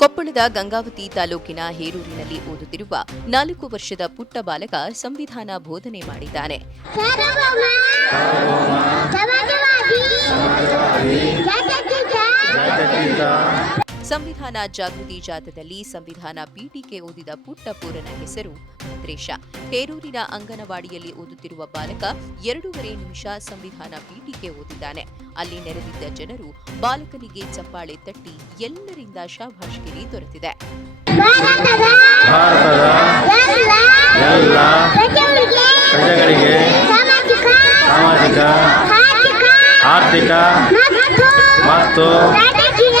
ಕೊಪ್ಪಳದ ಗಂಗಾವತಿ ತಾಲೂಕಿನ ಹೇರೂರಿನಲ್ಲಿ ಓದುತ್ತಿರುವ 4 ವರ್ಷದ ಪುಟ್ಟ ಬಾಲಕ ಸಂವಿಧಾನ ಬೋಧನೆ ಮಾಡಿದ್ದಾನೆ. ಸಂವಿಧಾನ ಜಾಗೃತಿ ಜಾಥಾದಲ್ಲಿ ಸಂವಿಧಾನ ಪೀಠಿಕೆ ಓದಿದ ಪುಟ್ಟ ಪೂರನ ಹೆಸರು ಭದ್ರೇಶ. ಹೇರೂರಿನ ಅಂಗನವಾಡಿಯಲ್ಲಿ ಓದುತ್ತಿರುವ ಬಾಲಕ 2.5 ನಿಮಿಷ ಸಂವಿಧಾನ ಪೀಠಿಕೆ ಓದಿದ್ದಾನೆ. ಅಲ್ಲಿ ನೆರೆದಿದ್ದ ಜನರು ಬಾಲಕನಿಗೆ ಚಪ್ಪಾಳೆ ತಟ್ಟಿ ಎಲ್ಲರಿಂದ ಶಾಬಾಷ್ಗಿರಿ ದೊರೆತಿದೆ. ಸಾಮಾಜಿಕ ಆರ್ಥಿಕ ಮತ್ತು ರಾಜಕೀಯ